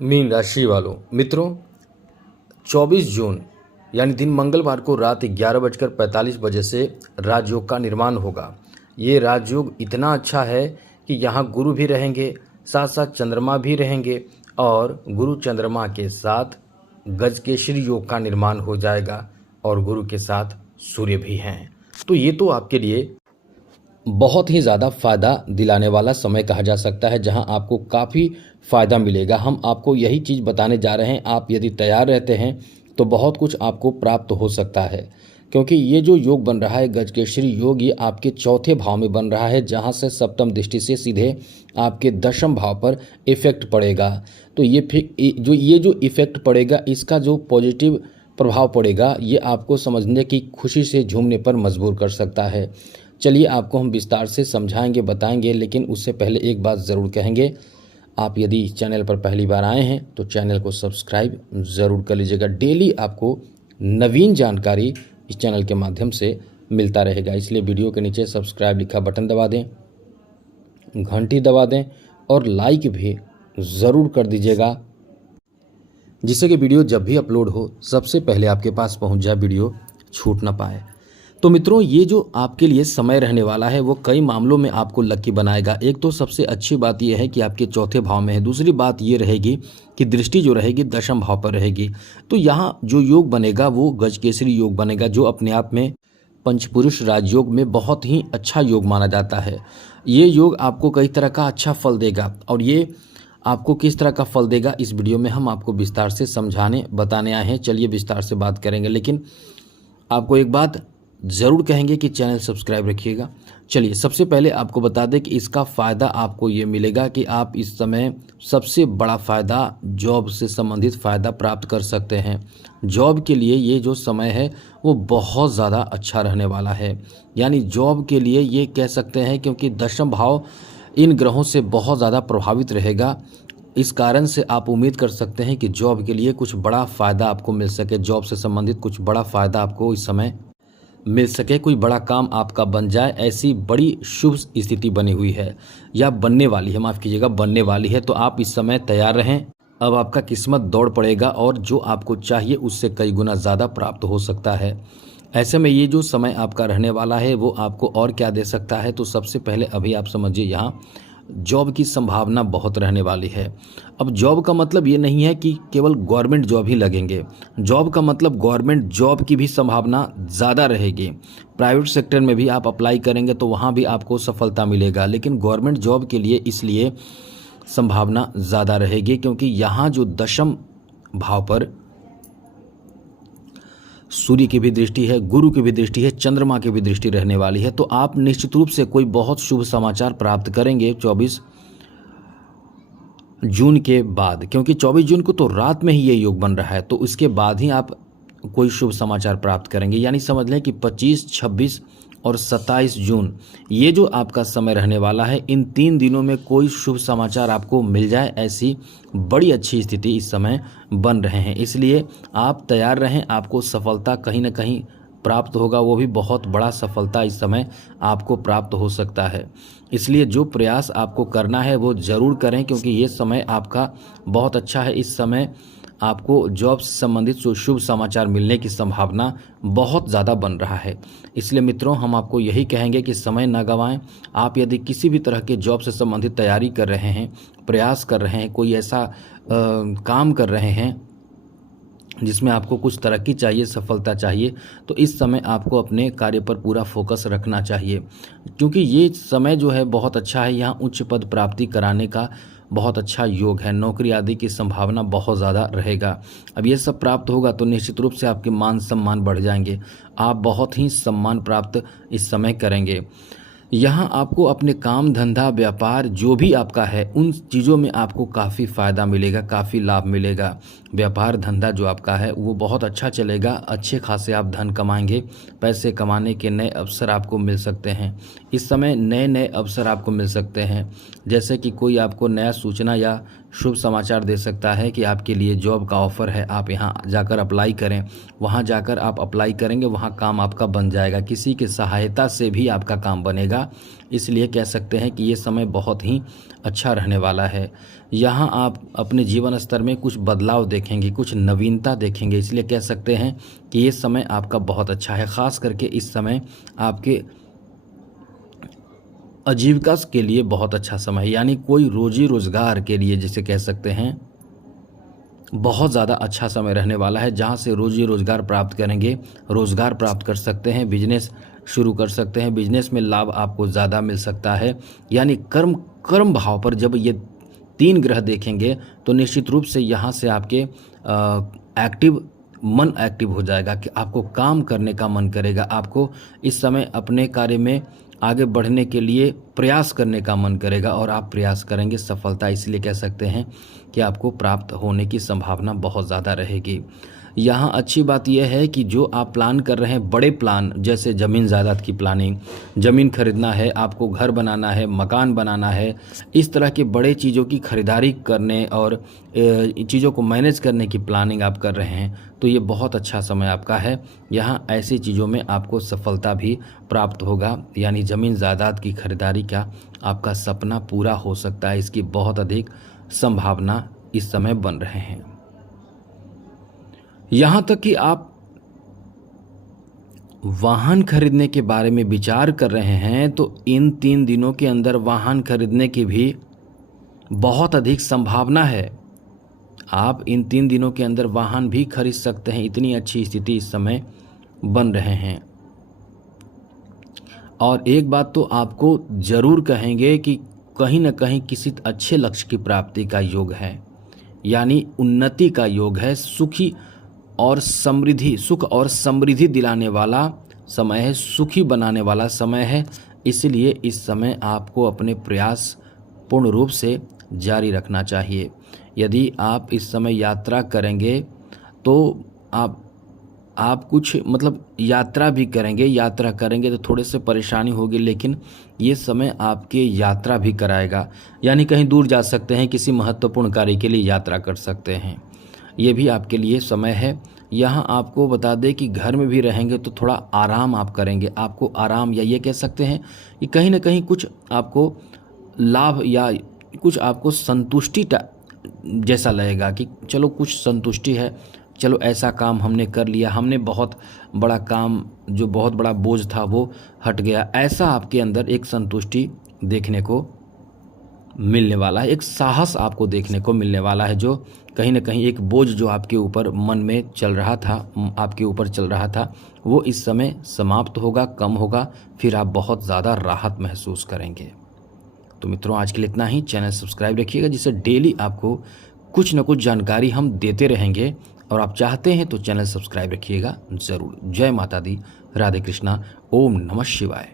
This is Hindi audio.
मीन राशि वालों मित्रों, 24 जून यानी दिन मंगलवार को रात 11:45 से राजयोग का निर्माण होगा। ये राजयोग इतना अच्छा है कि यहाँ गुरु भी रहेंगे, साथ साथ चंद्रमा भी रहेंगे और गुरु चंद्रमा के साथ गजकेसरी योग का निर्माण हो जाएगा और गुरु के साथ सूर्य भी हैं। तो ये तो आपके लिए बहुत ही ज़्यादा फ़ायदा दिलाने वाला समय कहा जा सकता है, जहां आपको काफ़ी फ़ायदा मिलेगा। हम आपको यही चीज़ बताने जा रहे हैं। आप यदि तैयार रहते हैं तो बहुत कुछ आपको प्राप्त हो सकता है, क्योंकि ये जो योग बन रहा है गजकेसरी योग, ये आपके चौथे भाव में बन रहा है, जहां से सप्तम दृष्टि से सीधे आपके दशम भाव पर इफेक्ट पड़ेगा। तो ये जो इफेक्ट पड़ेगा, इसका जो पॉजिटिव प्रभाव पड़ेगा, ये आपको समझने की खुशी से झूमने पर मजबूर कर सकता है। चलिए आपको हम विस्तार से समझाएंगे, बताएंगे, लेकिन उससे पहले एक बात ज़रूर कहेंगे। आप यदि चैनल पर पहली बार आए हैं तो चैनल को सब्सक्राइब ज़रूर कर लीजिएगा। डेली आपको नवीन जानकारी इस चैनल के माध्यम से मिलता रहेगा, इसलिए वीडियो के नीचे सब्सक्राइब लिखा बटन दबा दें, घंटी दबा दें और लाइक भी ज़रूर कर दीजिएगा, जिससे कि वीडियो जब भी अपलोड हो सबसे पहले आपके पास पहुंच जाए, वीडियो छूट ना पाए। तो मित्रों, ये जो आपके लिए समय रहने वाला है वो कई मामलों में आपको लकी बनाएगा। एक तो सबसे अच्छी बात यह है कि आपके चौथे भाव में है। दूसरी बात ये रहेगी कि दृष्टि जो रहेगी दशम भाव पर रहेगी। तो यहाँ जो योग बनेगा वो गजकेसरी योग बनेगा, जो अपने आप में पंचपुरुष राजयोग में बहुत ही अच्छा योग माना जाता है। ये योग आपको कई तरह का अच्छा फल देगा, और ये आपको किस तरह का फल देगा इस वीडियो में हम आपको विस्तार से समझाने बताने आए हैं। चलिए विस्तार से बात करेंगे, लेकिन आपको एक बात ज़रूर कहेंगे कि चैनल सब्सक्राइब रखिएगा। चलिए सबसे पहले आपको बता दें कि इसका फ़ायदा आपको ये मिलेगा कि आप इस समय सबसे बड़ा फ़ायदा जॉब से संबंधित फ़ायदा प्राप्त कर सकते हैं। जॉब के लिए ये जो समय है वो बहुत ज़्यादा अच्छा रहने वाला है। यानी जॉब के लिए ये कह सकते हैं, क्योंकि दशम भाव इन ग्रहों से बहुत ज़्यादा प्रभावित रहेगा। इस कारण से आप उम्मीद कर सकते हैं कि जॉब के लिए कुछ बड़ा फ़ायदा आपको मिल सके, जॉब से संबंधित कुछ बड़ा फ़ायदा आपको इस समय मिल सके, कोई बड़ा काम आपका बन जाए, ऐसी बड़ी शुभ स्थिति बनी हुई है या बनने वाली है, माफ़ कीजिएगा, बनने वाली है। तो आप इस समय तैयार रहें। अब आपका किस्मत दौड़ पड़ेगा और जो आपको चाहिए उससे कई गुना ज़्यादा प्राप्त हो सकता है। ऐसे में ये जो समय आपका रहने वाला है वो आपको और क्या दे सकता है, तो सबसे पहले अभी आप समझिए, यहाँ जॉब की संभावना बहुत रहने वाली है। अब जॉब का मतलब ये नहीं है कि केवल गवर्नमेंट जॉब ही लगेंगे। जॉब का मतलब गवर्नमेंट जॉब की भी संभावना ज़्यादा रहेगी। प्राइवेट सेक्टर में भी आप अप्लाई करेंगे तो वहाँ भी आपको सफलता मिलेगा, लेकिन गवर्नमेंट जॉब के लिए इसलिए संभावना ज़्यादा रहेगी क्योंकि यहाँ जो दशम भाव पर सूर्य की भी दृष्टि है, गुरु की भी दृष्टि है, चंद्रमा की भी दृष्टि रहने वाली है। तो आप निश्चित रूप से कोई बहुत शुभ समाचार प्राप्त करेंगे 24 जून के बाद, क्योंकि 24 जून को तो रात में ही ये योग बन रहा है, तो उसके बाद ही आप कोई शुभ समाचार प्राप्त करेंगे। यानी समझ लें कि 25, 26 और 27 जून ये जो आपका समय रहने वाला है, इन 3 दिनों में कोई शुभ समाचार आपको मिल जाए, ऐसी बड़ी अच्छी स्थिति इस समय बन रहे हैं। इसलिए आप तैयार रहें, आपको सफलता कहीं ना कहीं प्राप्त होगा, वो भी बहुत बड़ा सफलता इस समय आपको प्राप्त हो सकता है। इसलिए जो प्रयास आपको करना है वो ज़रूर करें, क्योंकि ये समय आपका बहुत अच्छा है। इस समय आपको जॉब से संबंधित शुभ समाचार मिलने की संभावना बहुत ज़्यादा बन रहा है। इसलिए मित्रों, हम आपको यही कहेंगे कि समय न गंवाएं। आप यदि किसी भी तरह के जॉब से संबंधित तैयारी कर रहे हैं, प्रयास कर रहे हैं, कोई ऐसा काम कर रहे हैं जिसमें आपको कुछ तरक्की चाहिए, सफलता चाहिए, तो इस समय आपको अपने कार्य पर पूरा फोकस रखना चाहिए, क्योंकि ये समय जो है बहुत अच्छा है। यहाँ उच्च पद प्राप्ति कराने का बहुत अच्छा योग है, नौकरी आदि की संभावना बहुत ज़्यादा रहेगा। अब ये सब प्राप्त होगा तो निश्चित रूप से आपके मान सम्मान बढ़ जाएंगे, आप बहुत ही सम्मान प्राप्त इस समय करेंगे। यहाँ आपको अपने काम धंधा व्यापार जो भी आपका है उन चीज़ों में आपको काफ़ी फ़ायदा मिलेगा, काफ़ी लाभ मिलेगा। व्यापार धंधा जो आपका है वो बहुत अच्छा चलेगा, अच्छे खासे आप धन कमाएंगे, पैसे कमाने के नए अवसर आपको मिल सकते हैं। इस समय नए नए अवसर आपको मिल सकते हैं, जैसे कि कोई आपको नया सूचना या शुभ समाचार दे सकता है कि आपके लिए जॉब का ऑफ़र है, आप यहाँ जाकर अप्लाई करें। वहाँ जाकर आप अप्लाई करेंगे, वहाँ काम आपका बन जाएगा, किसी की सहायता से भी आपका काम बनेगा। इसलिए कह सकते हैं कि ये समय बहुत ही अच्छा रहने वाला है। यहाँ आप अपने जीवन स्तर में कुछ बदलाव देखेंगे, कुछ नवीनता देखेंगे, इसलिए कह सकते हैं कि ये समय आपका बहुत अच्छा है। ख़ास करके इस समय आपके आजीविका के लिए बहुत अच्छा समय है, यानी कोई रोजी रोज़गार के लिए जिसे कह सकते हैं बहुत ज़्यादा अच्छा समय रहने वाला है, जहाँ से रोजी रोज़गार प्राप्त करेंगे, रोज़गार प्राप्त कर सकते हैं, बिजनेस शुरू कर सकते हैं, बिजनेस में लाभ आपको ज़्यादा मिल सकता है। यानी कर्म भाव पर जब ये 3 ग्रह देखेंगे तो निश्चित रूप से यहाँ से आपके मन एक्टिव हो जाएगा कि आपको काम करने का मन करेगा, आपको इस समय अपने कार्य में आगे बढ़ने के लिए प्रयास करने का मन करेगा और आप प्रयास करेंगे, सफलता इसलिए कह सकते हैं कि आपको प्राप्त होने की संभावना बहुत ज़्यादा रहेगी। यहाँ अच्छी बात यह है कि जो आप प्लान कर रहे हैं, बड़े प्लान जैसे ज़मीन जायदाद की प्लानिंग, ज़मीन खरीदना है, आपको घर बनाना है, मकान बनाना है, इस तरह के बड़े चीज़ों की खरीदारी करने और चीज़ों को मैनेज करने की प्लानिंग आप कर रहे हैं, तो ये बहुत अच्छा समय आपका है। यहाँ ऐसी चीज़ों में आपको सफलता भी प्राप्त होगा, यानी ज़मीन जायदाद की खरीदारी का आपका सपना पूरा हो सकता है, इसकी बहुत अधिक संभावना इस समय बन रहे हैं। यहाँ तक कि आप वाहन खरीदने के बारे में विचार कर रहे हैं तो इन 3 दिनों के अंदर वाहन खरीदने की भी बहुत अधिक संभावना है। आप इन 3 दिनों के अंदर वाहन भी खरीद सकते हैं, इतनी अच्छी स्थिति इस समय बन रहे हैं। और एक बात तो आपको ज़रूर कहेंगे कि कहीं न कहीं किसी अच्छे लक्ष्य की प्राप्ति का योग है, यानी उन्नति का योग है, सुख और समृद्धि दिलाने वाला समय है, सुखी बनाने वाला समय है। इसलिए इस समय आपको अपने प्रयास पूर्ण रूप से जारी रखना चाहिए। यदि आप इस समय यात्रा करेंगे तो आप कुछ यात्रा भी करेंगे, यात्रा करेंगे तो थोड़े से परेशानी होगी, लेकिन ये समय आपके यात्रा भी कराएगा, यानी कहीं दूर जा सकते हैं, किसी महत्वपूर्ण कार्य के लिए यात्रा कर सकते हैं, ये भी आपके लिए समय है। यहाँ आपको बता दें कि घर में भी रहेंगे तो थोड़ा आराम आप करेंगे, आपको आराम या ये कह सकते हैं कि कहीं ना कहीं कुछ आपको लाभ या कुछ आपको संतुष्टि जैसा लगेगा कि चलो कुछ संतुष्टि है, चलो ऐसा काम हमने कर लिया, हमने बहुत बड़ा काम, जो बहुत बड़ा बोझ था वो हट गया, ऐसा आपके अंदर एक संतुष्टि देखने को मिलने वाला है, एक साहस आपको देखने को मिलने वाला है, जो कहीं ना कहीं एक बोझ जो आपके ऊपर मन में चल रहा था, आपके ऊपर चल रहा था, वो इस समय समाप्त होगा, कम होगा, फिर आप बहुत ज़्यादा राहत महसूस करेंगे। तो मित्रों, आज के लिए इतना ही। चैनल सब्सक्राइब रखिएगा, जिससे डेली आपको कुछ न कुछ जानकारी हम देते रहेंगे, और आप चाहते हैं तो चैनल सब्सक्राइब रखिएगा ज़रूर। जय माता दी, राधे कृष्णा, ओम नमः शिवाय।